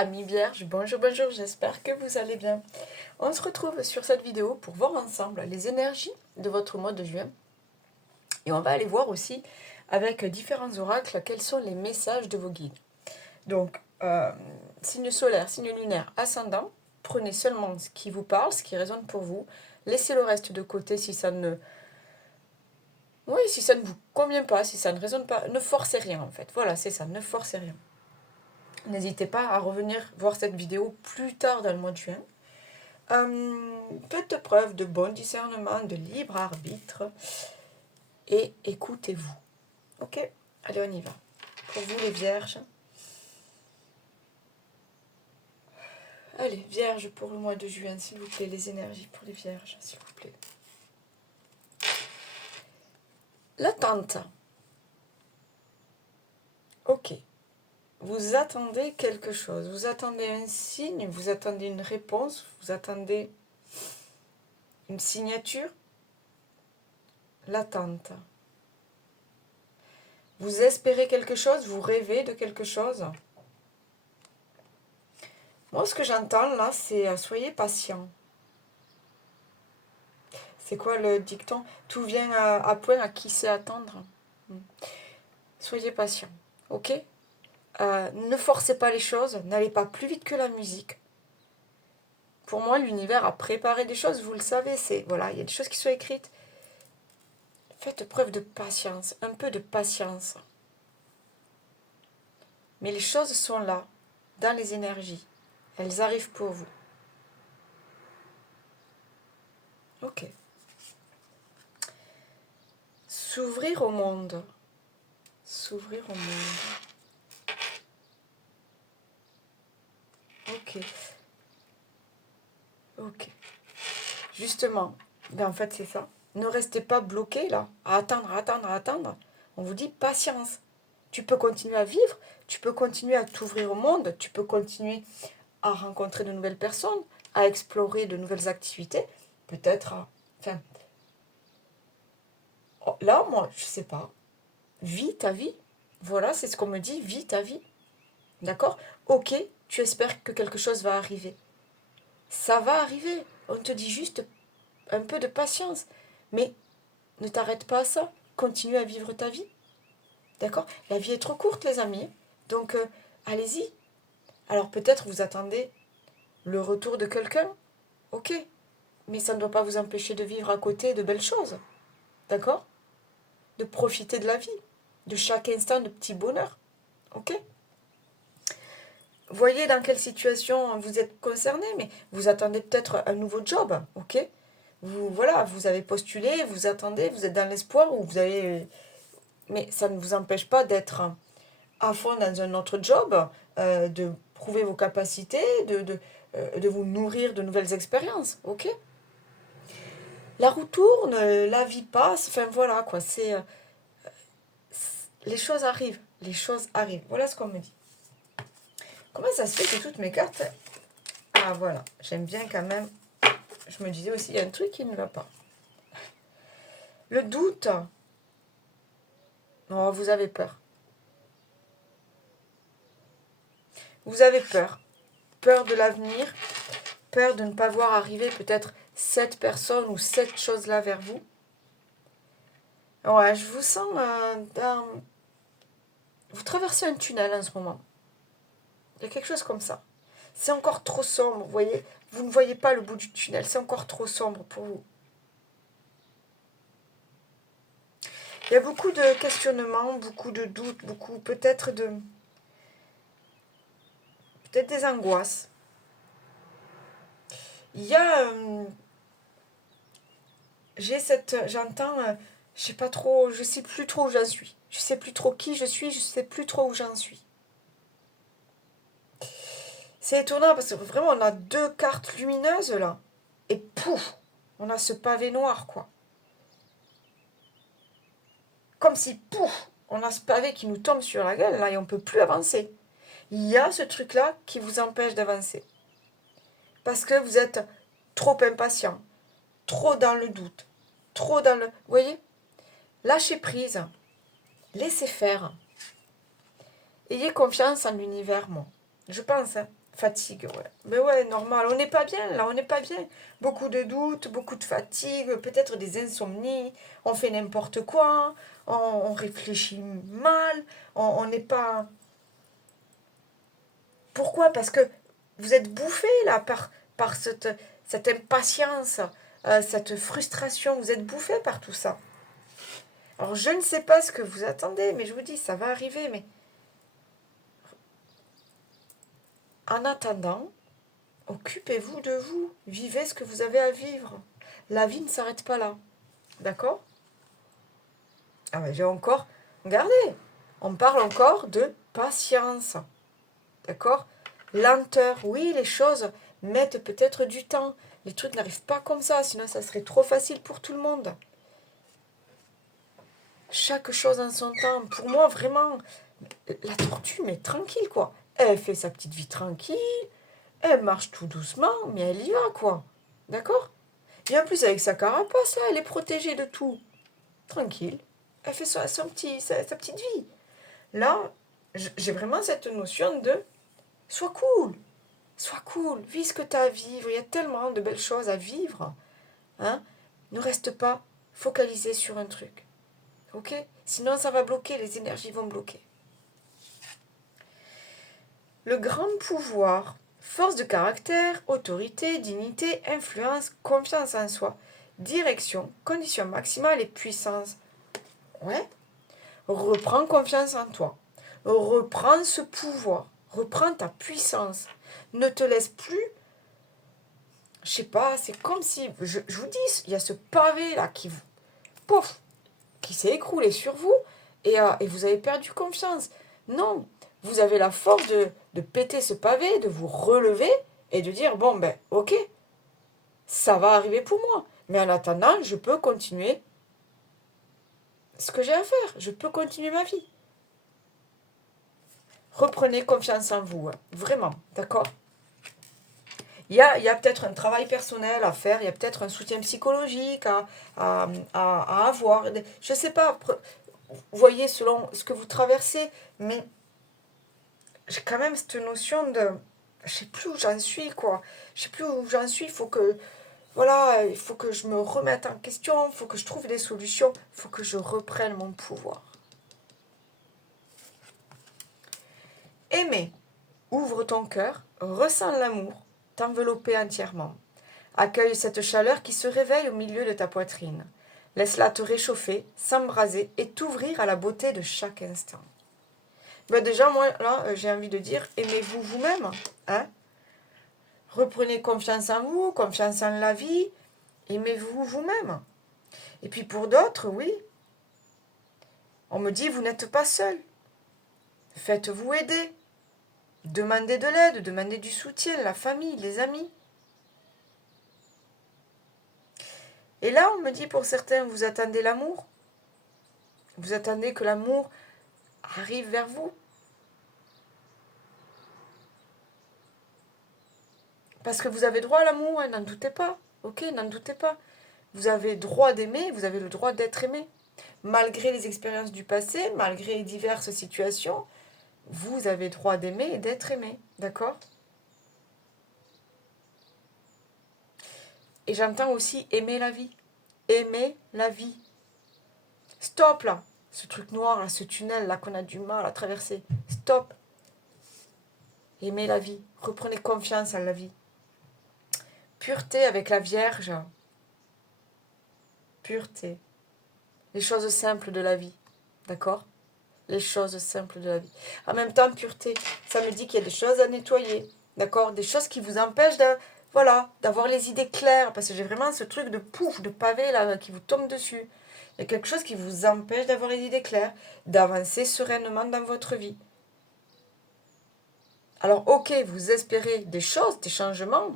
Amis vierges, bonjour, bonjour, j'espère que vous allez bien. On se retrouve sur cette vidéo pour voir ensemble les énergies de votre mois de juin. Et on va aller voir aussi avec différents oracles quels sont les messages de vos guides. Donc, signe solaire, signe lunaire, ascendant, prenez seulement ce qui vous parle, ce qui résonne pour vous. Laissez le reste de côté si ça ne... Oui, si ça ne vous convient pas, si ça ne résonne pas, ne forcez rien en fait. Voilà, c'est ça, ne forcez rien. N'hésitez pas à revenir voir cette vidéo plus tard dans le mois de juin. Faites preuve de bon discernement, de libre arbitre et écoutez-vous. Ok, allez, on y va. Pour vous les vierges. Allez, vierges pour le mois de juin, s'il vous plaît, les énergies pour les vierges, s'il vous plaît. L'attente. Ok. Vous attendez quelque chose, vous attendez un signe, vous attendez une réponse, vous attendez une signature. L'attente. Vous espérez quelque chose, vous rêvez de quelque chose. Moi, ce que j'entends là, c'est soyez patient. C'est quoi le dicton? Tout vient à point à qui sait attendre. Soyez patient, ok? Ne forcez pas les choses, n'allez pas plus vite que la musique. Pour moi, l'univers a préparé des choses, vous le savez, voilà, il y a des choses qui sont écrites. Faites preuve de patience, un peu de patience. Mais les choses sont là, dans les énergies. Elles arrivent pour vous. Ok. S'ouvrir au monde. S'ouvrir au monde. Ok. Ok. Justement, ben en fait c'est ça. Ne restez pas bloqué là, à attendre, attendre, attendre. On vous dit patience. Tu peux continuer à vivre, tu peux continuer à t'ouvrir au monde, tu peux continuer à rencontrer de nouvelles personnes, à explorer de nouvelles activités, peut-être enfin, là, moi, je sais pas. Vis ta vie. Voilà, c'est ce qu'on me dit, vis ta vie. D'accord? Ok, tu espères que quelque chose va arriver. Ça va arriver. On te dit juste un peu de patience. Mais ne t'arrête pas à ça. Continue à vivre ta vie. D'accord? La vie est trop courte, les amis. Donc, allez-y. Alors, peut-être vous attendez le retour de quelqu'un. Ok. Mais ça ne doit pas vous empêcher de vivre à côté de belles choses. D'accord? De profiter de la vie. De chaque instant de petit bonheur. Ok? Voyez dans quelle situation vous êtes concerné, mais vous attendez peut-être un nouveau job, ok? Voilà, vous avez postulé, vous attendez, vous êtes dans l'espoir ou vous avez... Mais ça ne vous empêche pas d'être à fond dans un autre job, de prouver vos capacités, de vous nourrir de nouvelles expériences, ok? La roue tourne, la vie passe, enfin voilà quoi, les choses arrivent, les choses arrivent. Voilà ce qu'on me dit. Comment ça se fait que toutes mes cartes... Ah voilà, j'aime bien quand même. Je me disais aussi, il y a un truc qui ne va pas. Le doute. Oh, vous avez peur. Vous avez peur. Peur de l'avenir. Peur de ne pas voir arriver peut-être cette personne ou cette chose-là vers vous. Ouais, je vous sens dans... Vous traversez un tunnel en ce moment. Il y a quelque chose comme ça. C'est encore trop sombre, vous voyez. Vous ne voyez pas le bout du tunnel. C'est encore trop sombre pour vous. Il y a beaucoup de questionnements, beaucoup de doutes, beaucoup peut-être des angoisses. Il y a... j'entends, je sais pas trop, je sais plus trop où j'en suis. Je sais plus trop qui je suis, je sais plus trop où j'en suis. C'est étonnant parce que vraiment on a deux cartes lumineuses là. Et pouf, on a ce pavé noir quoi. Comme si pouf, on a ce pavé qui nous tombe sur la gueule là et on peut plus avancer. Il y a ce truc là qui vous empêche d'avancer. Parce que vous êtes trop impatient, trop dans le doute, trop dans le... Vous voyez? Lâchez prise, laissez faire. Ayez confiance en l'univers, moi. Je pense, hein. Fatigue, ouais. Mais ouais, normal. On n'est pas bien, là, on n'est pas bien. Beaucoup de doutes, beaucoup de fatigue, peut-être des insomnies. On fait n'importe quoi. On réfléchit mal. On n'est pas... Pourquoi? Parce que vous êtes bouffé, là, par cette impatience, cette frustration. Vous êtes bouffé par tout ça. Alors, je ne sais pas ce que vous attendez, mais je vous dis, ça va arriver. Mais en attendant, occupez-vous de vous. Vivez ce que vous avez à vivre. La vie ne s'arrête pas là. D'accord? Ah mais j'ai encore... Regardez, on parle encore de patience. D'accord? Lenteur. Oui, les choses mettent peut-être du temps. Les trucs n'arrivent pas comme ça, sinon ça serait trop facile pour tout le monde. Chaque chose en son temps. Pour moi, vraiment, la tortue, mais tranquille, quoi. Elle fait sa petite vie tranquille. Elle marche tout doucement, mais elle y va, quoi. D'accord? Et en plus, avec sa carapace, là, elle est protégée de tout. Tranquille. Elle fait sa petite vie. Là, j'ai vraiment cette notion de sois cool. Sois cool. Vis ce que tu as à vivre. Il y a tellement de belles choses à vivre. Hein? Ne reste pas focalisé sur un truc. Ok? Sinon, ça va bloquer. Les énergies vont bloquer. Le grand pouvoir, force de caractère, autorité, dignité, influence, confiance en soi, direction, condition maximale et puissance. Ouais. Reprends confiance en toi. Reprends ce pouvoir. Reprends ta puissance. Ne te laisse plus. Je sais pas, c'est comme si. Je vous dis, il y a ce pavé là qui. Pouf, qui s'est écroulé sur vous et vous avez perdu confiance. Non, vous avez la force de péter ce pavé, de vous relever et de dire bon, ben, ok, ça va arriver pour moi. Mais en attendant, je peux continuer ce que j'ai à faire. Je peux continuer ma vie. Reprenez confiance en vous, hein, vraiment, d'accord? Il y a peut-être un travail personnel à faire, il y a peut-être un soutien psychologique à avoir. Je ne sais pas, vous voyez selon ce que vous traversez, mais j'ai quand même cette notion de... Je ne sais plus où j'en suis, quoi. Je ne sais plus où j'en suis, il faut que... Voilà, il faut que je me remette en question, il faut que je trouve des solutions, il faut que je reprenne mon pouvoir. Aimer. Ouvre ton cœur, ressens l'amour, t'envelopper entièrement. Accueille cette chaleur qui se réveille au milieu de ta poitrine. Laisse-la te réchauffer, s'embraser et t'ouvrir à la beauté de chaque instant. Ben déjà, moi, là, j'ai envie de dire, aimez-vous vous-même. Hein? Reprenez confiance en vous, confiance en la vie. Aimez-vous vous-même. Et puis pour d'autres, oui, on me dit, vous n'êtes pas seul. Faites-vous aider. Demandez de l'aide, demandez du soutien, la famille, les amis. Et là, on me dit pour certains, vous attendez l'amour. Vous attendez que l'amour arrive vers vous. Parce que vous avez droit à l'amour, hein, n'en doutez pas. Ok, n'en doutez pas. Vous avez droit d'aimer, vous avez le droit d'être aimé. Malgré les expériences du passé, malgré diverses situations, vous avez droit d'aimer et d'être aimé. D'accord? Et j'entends aussi aimer la vie. Aimer la vie. Stop là. Ce truc noir là, ce tunnel là qu'on a du mal à traverser. Stop. Aimez la vie. Reprenez confiance en la vie. Pureté avec la Vierge. Pureté. Les choses simples de la vie. D'accord? Les choses simples de la vie. En même temps, pureté, ça me dit qu'il y a des choses à nettoyer. D'accord? Des choses qui vous empêchent d'avoir les idées claires. Parce que j'ai vraiment ce truc de pouf, de pavé là, qui vous tombe dessus. Il y a quelque chose qui vous empêche d'avoir les idées claires, d'avancer sereinement dans votre vie. Alors, ok, vous espérez des choses, des changements.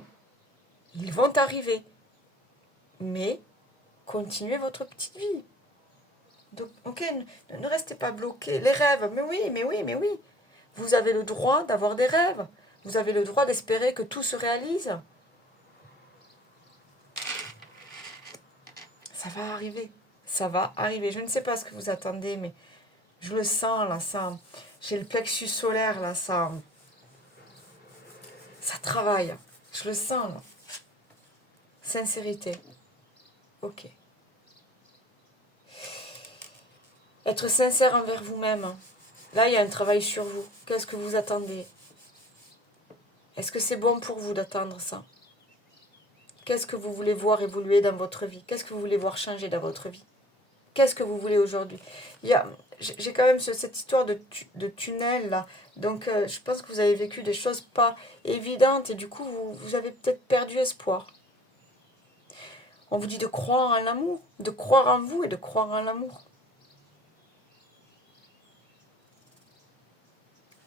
Ils vont arriver. Mais continuez votre petite vie. Donc, ok, ne restez pas bloqué. Les rêves, mais oui, mais oui, mais oui. Vous avez le droit d'avoir des rêves. Vous avez le droit d'espérer que tout se réalise. Ça va arriver. Ça va arriver. Je ne sais pas ce que vous attendez, mais je le sens là, ça. J'ai le plexus solaire là, ça Ça travaille. Je le sens, là. Sincérité. Ok. Être sincère envers vous-même. Là, il y a un travail sur vous. Qu'est-ce que vous attendez? Est-ce que c'est bon pour vous d'attendre ça? Qu'est-ce que vous voulez voir évoluer dans votre vie? Qu'est-ce que vous voulez voir changer dans votre vie? Qu'est-ce que vous voulez aujourd'hui? J'ai quand même cette histoire de tunnel là. Donc je pense que vous avez vécu des choses pas évidentes et du coup vous avez peut-être perdu espoir. On vous dit de croire en l'amour, de croire en vous et de croire en l'amour.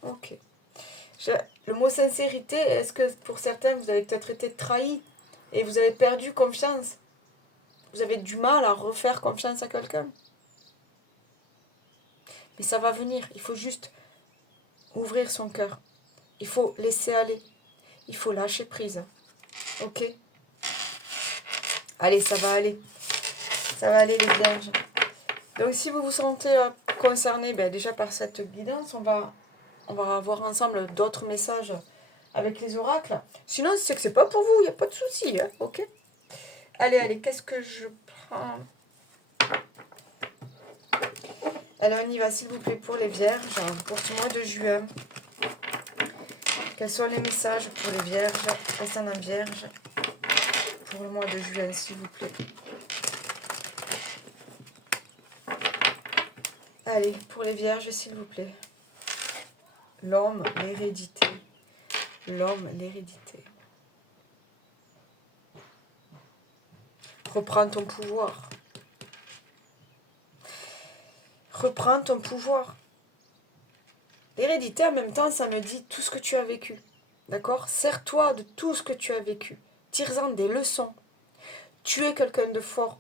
Ok. Le mot sincérité, est-ce que pour certains vous avez peut-être été trahi et vous avez perdu confiance? Vous avez du mal à refaire confiance à quelqu'un? Mais ça va venir, il faut juste ouvrir son cœur. Il faut laisser aller. Il faut lâcher prise. Ok? Allez, ça va aller. Ça va aller les vierges. Donc si vous vous sentez concerné déjà par cette guidance, on va avoir ensemble d'autres messages avec les oracles. Sinon, c'est que c'est pas pour vous, il n'y a pas de souci. Hein, ok? Allez, qu'est-ce que je prends? Alors on y va s'il vous plaît pour les vierges, pour ce mois de juin. Quels sont les messages pour les vierges, ascendant vierge, pour le mois de juin s'il vous plaît? Allez, pour les vierges s'il vous plaît. L'homme, l'hérédité. L'homme, l'hérédité. Reprends ton pouvoir. Reprends ton pouvoir. L'hérédité, en même temps, ça me dit tout ce que tu as vécu. D'accord? Sers-toi de tout ce que tu as vécu. Tire-en des leçons. Tu es quelqu'un de fort.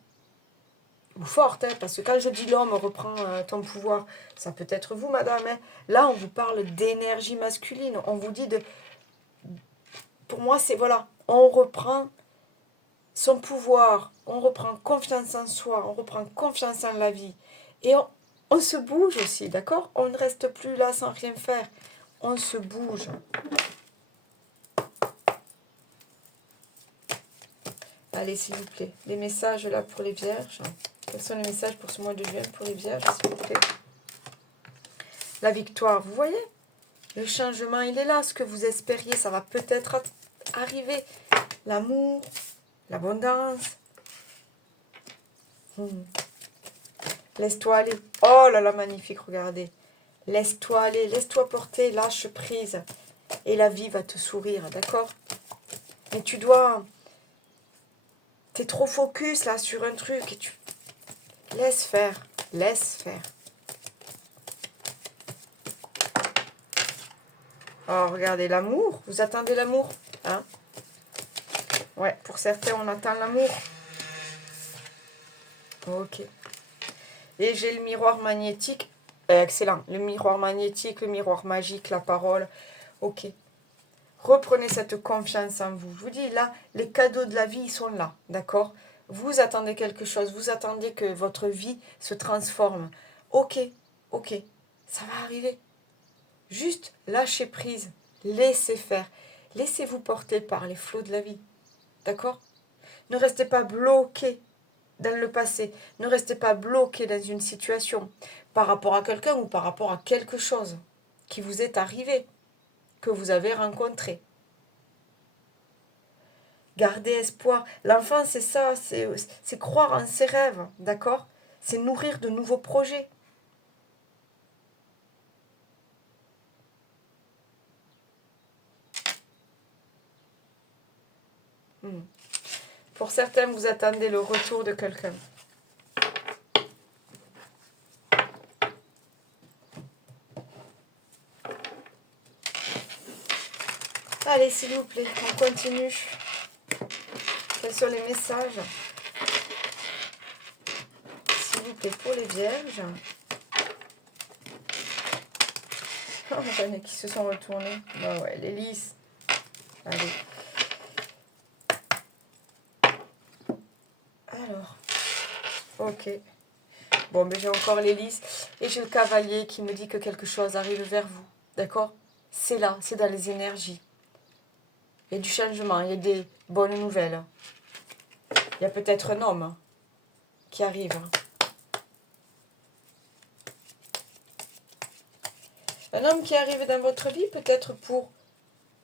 Ou forte, hein, parce que quand je dis l'homme reprend ton pouvoir, ça peut être vous, madame. Hein. Là, on vous parle d'énergie masculine. On vous dit de... Pour moi, c'est voilà, on reprend son pouvoir, on reprend confiance en soi, on reprend confiance en la vie. Et on se bouge aussi, d'accord? On ne reste plus là sans rien faire. On se bouge. Allez, s'il vous plaît, les messages là pour les vierges. Quels sont les messages pour ce mois de juin pour les vierges, s'il vous plaît? La victoire, vous voyez? Le changement, il est là. Ce que vous espériez, ça va peut-être arriver. L'amour, l'abondance. Laisse-toi aller. Oh là là, magnifique, regardez. Laisse-toi aller, laisse-toi porter, lâche prise. Et la vie va te sourire, d'accord? Mais tu dois... T'es trop focus là sur un truc et tu... Laisse faire, laisse faire. Oh, regardez, l'amour. Vous attendez l'amour, hein? Ouais, pour certains, on attend l'amour. Ok. Et j'ai le miroir magnétique. Excellent. Le miroir magnétique, le miroir magique, la parole. Ok. Reprenez cette confiance en vous. Je vous dis, là, les cadeaux de la vie, ils sont là. D'accord? Vous attendez quelque chose. Vous attendez que votre vie se transforme. Ok. Ok. Ça va arriver. Juste lâchez prise. Laissez faire. Laissez-vous porter par les flots de la vie. D'accord? Ne restez pas bloqué dans le passé. Ne restez pas bloqué dans une situation par rapport à quelqu'un ou par rapport à quelque chose qui vous est arrivé, que vous avez rencontré. Gardez espoir. L'enfant, c'est ça, c'est croire en ses rêves, d'accord? C'est nourrir de nouveaux projets. Pour certains, vous attendez le retour de quelqu'un. Allez, s'il vous plaît, on continue. Quels sont les messages? S'il vous plaît, pour les vierges. Oh, il y en a qui se sont retournés. Bah ouais, les lys. Allez. Alors. Ok. Bon, mais j'ai encore les lys. Et j'ai le cavalier qui me dit que quelque chose arrive vers vous. D'accord? C'est là, c'est dans les énergies. Il y a du changement, il y a des bonnes nouvelles. Il y a peut-être un homme qui arrive. Un homme qui arrive dans votre vie peut-être pour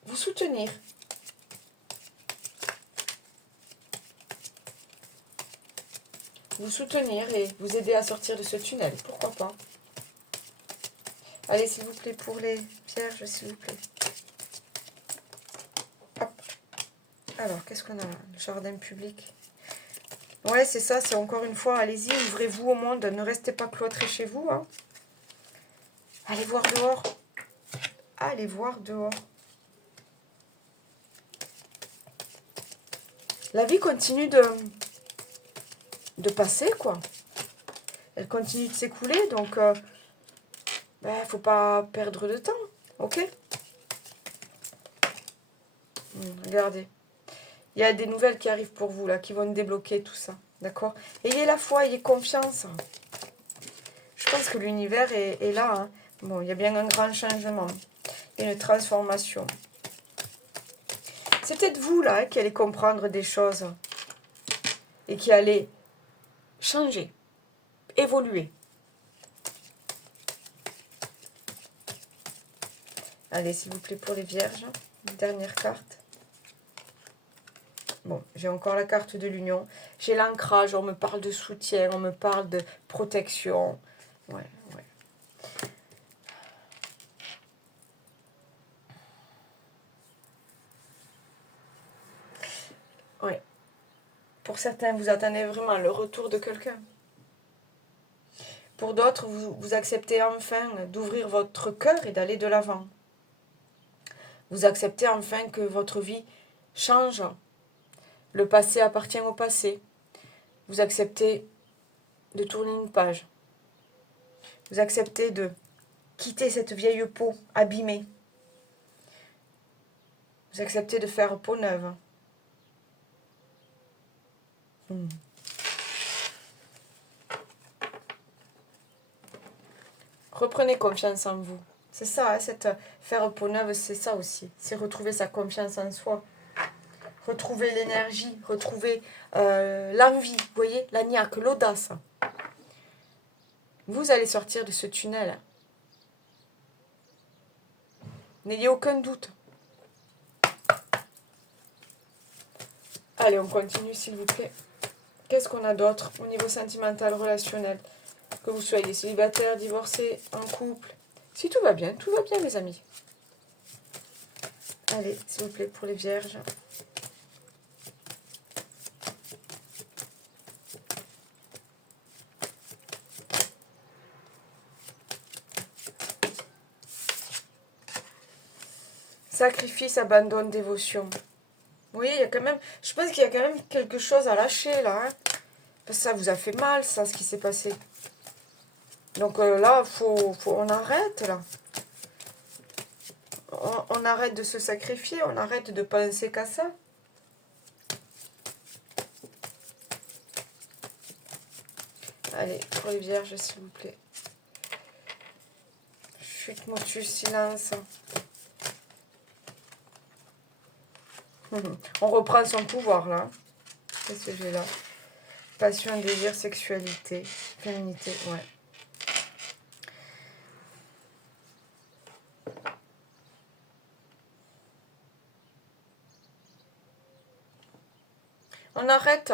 vous soutenir. Vous soutenir et vous aider à sortir de ce tunnel. Pourquoi pas? Allez, s'il vous plaît, pour les vierges, s'il vous plaît. Hop. Alors, qu'est-ce qu'on a là? Le jardin public. Ouais, c'est ça, c'est encore une fois, allez-y, ouvrez-vous au monde, ne restez pas cloîtrés chez vous. Hein. Allez voir dehors. Allez voir dehors. La vie continue de passer, quoi. Elle continue de s'écouler, donc faut pas perdre de temps, ok? Regardez. Il y a des nouvelles qui arrivent pour vous, là, qui vont débloquer tout ça, d'accord? Ayez la foi, ayez confiance. Je pense que l'univers est là. Hein. Bon, il y a bien un grand changement, une transformation. C'est peut-être vous, là, qui allez comprendre des choses et qui allez changer, évoluer. Allez, s'il vous plaît, pour les vierges, une dernière carte. Bon, j'ai encore la carte de l'union. J'ai l'ancrage, on me parle de soutien, on me parle de protection. Ouais. Ouais. Pour certains, vous attendez vraiment le retour de quelqu'un. Pour d'autres, vous acceptez enfin d'ouvrir votre cœur et d'aller de l'avant. Vous acceptez enfin que votre vie change. Le passé appartient au passé. Vous acceptez de tourner une page. Vous acceptez de quitter cette vieille peau abîmée. Vous acceptez de faire peau neuve. Reprenez confiance en vous. C'est ça, hein, faire peau neuve, c'est ça aussi. C'est retrouver sa confiance en soi. Retrouver l'énergie, retrouver l'envie, vous voyez, la niaque, l'audace. Vous allez sortir de ce tunnel. N'ayez aucun doute. Allez, on continue s'il vous plaît. Qu'est-ce qu'on a d'autre au niveau sentimental, relationnel? Que vous soyez célibataire, divorcé, en couple. Si tout va bien les amis. Allez, s'il vous plaît, pour les vierges. Sacrifice, abandon, dévotion. Oui, il y a quand même... Je pense qu'il y a quand même quelque chose à lâcher, là. Hein. Parce que ça vous a fait mal, ça, ce qui s'est passé. Donc là, on arrête, là. On arrête de se sacrifier, on arrête de penser qu'à ça. Allez, pour les vierges, s'il vous plaît. Chute, motus, silence. On reprend son pouvoir, là. Qu'est-ce que j'ai là? Passion, désir, sexualité, féminité, ouais. On arrête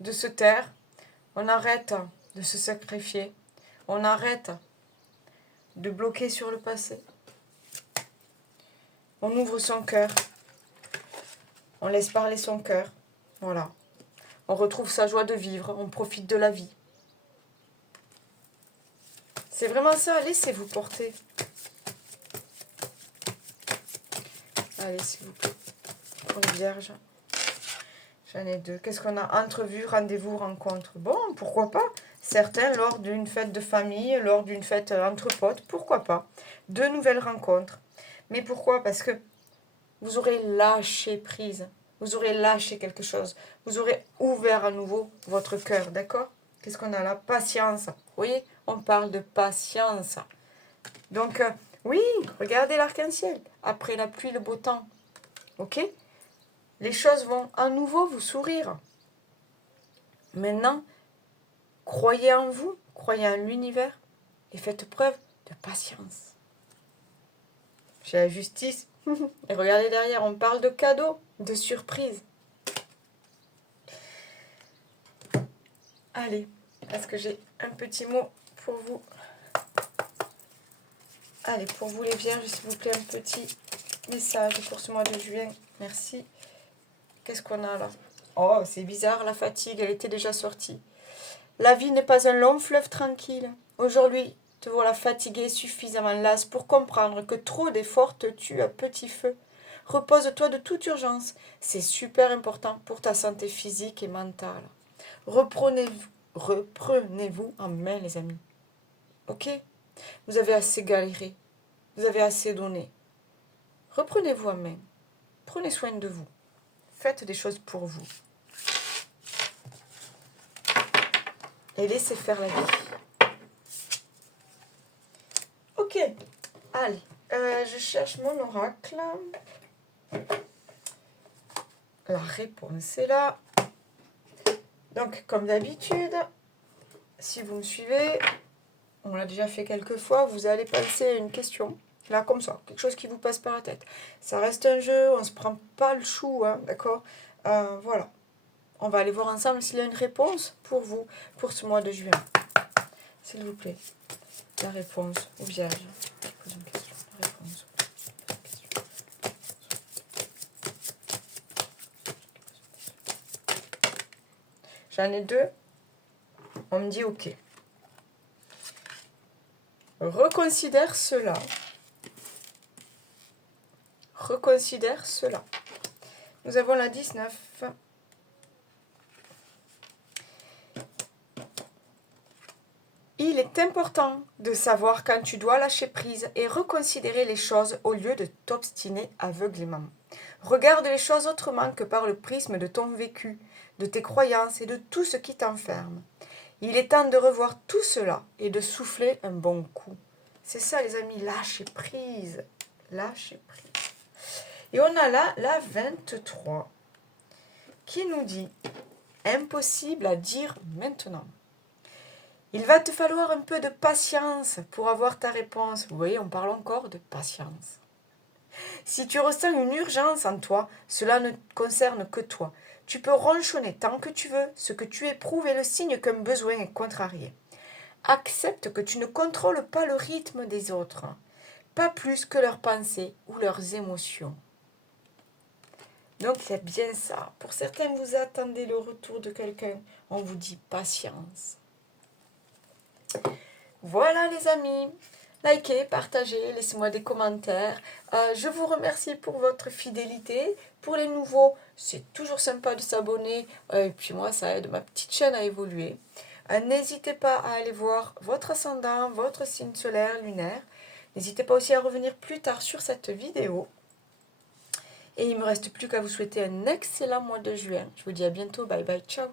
de se taire, on arrête de se sacrifier, on arrête de bloquer sur le passé. On ouvre son cœur, on laisse parler son cœur, voilà. On retrouve sa joie de vivre, on profite de la vie. C'est vraiment ça, laissez-vous porter. Allez, s'il vous plaît, pour les vierges. J'en ai deux. Qu'est-ce qu'on a? Entrevue, rendez-vous, rencontre. Bon, pourquoi pas? Certains, lors d'une fête de famille, lors d'une fête entre potes, pourquoi pas? De nouvelles rencontres. Mais pourquoi? Parce que vous aurez lâché prise. Vous aurez lâché quelque chose. Vous aurez ouvert à nouveau votre cœur, d'accord? Qu'est-ce qu'on a là? Patience. Vous voyez, on parle de patience. Donc, oui, regardez l'arc-en-ciel. Après la pluie, le beau temps. Ok? Les choses vont à nouveau vous sourire. Maintenant, croyez en vous, croyez en l'univers et faites preuve de patience. Chez la justice, et regardez derrière, on parle de cadeaux, de surprises. Allez, est-ce que j'ai un petit mot pour vous? Allez, pour vous les vierges, s'il vous plaît, un petit message pour ce mois de juin. Merci. Qu'est-ce qu'on a là? Oh, c'est bizarre, la fatigue, elle était déjà sortie. La vie n'est pas un long fleuve tranquille. Aujourd'hui, te voilà fatigué, suffisamment lasse pour comprendre que trop d'efforts te tuent à petit feu. Repose-toi de toute urgence. C'est super important pour ta santé physique et mentale. Reprenez-vous en main, les amis. Ok? Vous avez assez galéré. Vous avez assez donné. Reprenez-vous en main. Prenez soin de vous. Faites des choses pour vous. Et laissez faire la vie. Ok. Allez. Je cherche mon oracle. La réponse est là. Donc, comme d'habitude, si vous me suivez, on l'a déjà fait quelques fois, vous allez penser à une question. Là, comme ça, quelque chose qui vous passe par la tête. Ça reste un jeu, on ne se prend pas le chou, hein, d'accord? Voilà. On va aller voir ensemble s'il y a une réponse pour vous, pour ce mois de juin. S'il vous plaît. La réponse aux vierges. Je pose une question. La réponse. J'en ai deux. On me dit OK. Reconsidère cela. Reconsidère cela. Nous avons la 19. Il est important de savoir quand tu dois lâcher prise et reconsidérer les choses au lieu de t'obstiner aveuglément. Regarde les choses autrement que par le prisme de ton vécu, de tes croyances et de tout ce qui t'enferme. Il est temps de revoir tout cela et de souffler un bon coup. C'est ça les amis, lâcher prise. Lâcher prise. Et on a là la 23 qui nous dit « Impossible à dire maintenant ». Il va te falloir un peu de patience pour avoir ta réponse. Vous voyez, on parle encore de patience. Si tu ressens une urgence en toi, cela ne concerne que toi. Tu peux ronchonner tant que tu veux, ce que tu éprouves est le signe qu'un besoin est contrarié. Accepte que tu ne contrôles pas le rythme des autres, pas plus que leurs pensées ou leurs émotions. Donc c'est bien ça. Pour certains, vous attendez le retour de quelqu'un, on vous dit patience. Voilà les amis, likez, partagez, laissez-moi des commentaires. Je vous remercie pour votre fidélité. Pour les nouveaux, c'est toujours sympa de s'abonner. Et puis moi, ça aide ma petite chaîne à évoluer. N'hésitez pas à aller voir votre ascendant, votre signe solaire, lunaire. N'hésitez pas aussi à revenir plus tard sur cette vidéo. Et il ne me reste plus qu'à vous souhaiter un excellent mois de juin. Je vous dis à bientôt. Bye bye, ciao.